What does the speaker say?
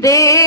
They